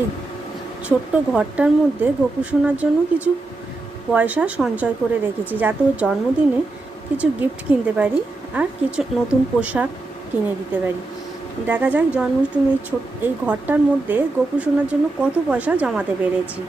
এই ছোট্ট ঘরটার মধ্যে গোপু সোনার জন্য কিছু পয়সা সঞ্চয় করে রেখেছি, যাতে ওর জন্মদিনে কিছু গিফট কিনতে পারি আর কিছু নতুন পোশাক কিনে দিতে পারি। দেখা যাক জন্মাষ্টমী এই ঘরটার মধ্যে গোপু সোনার জন্য কত পয়সা জমাতে পেরেছি।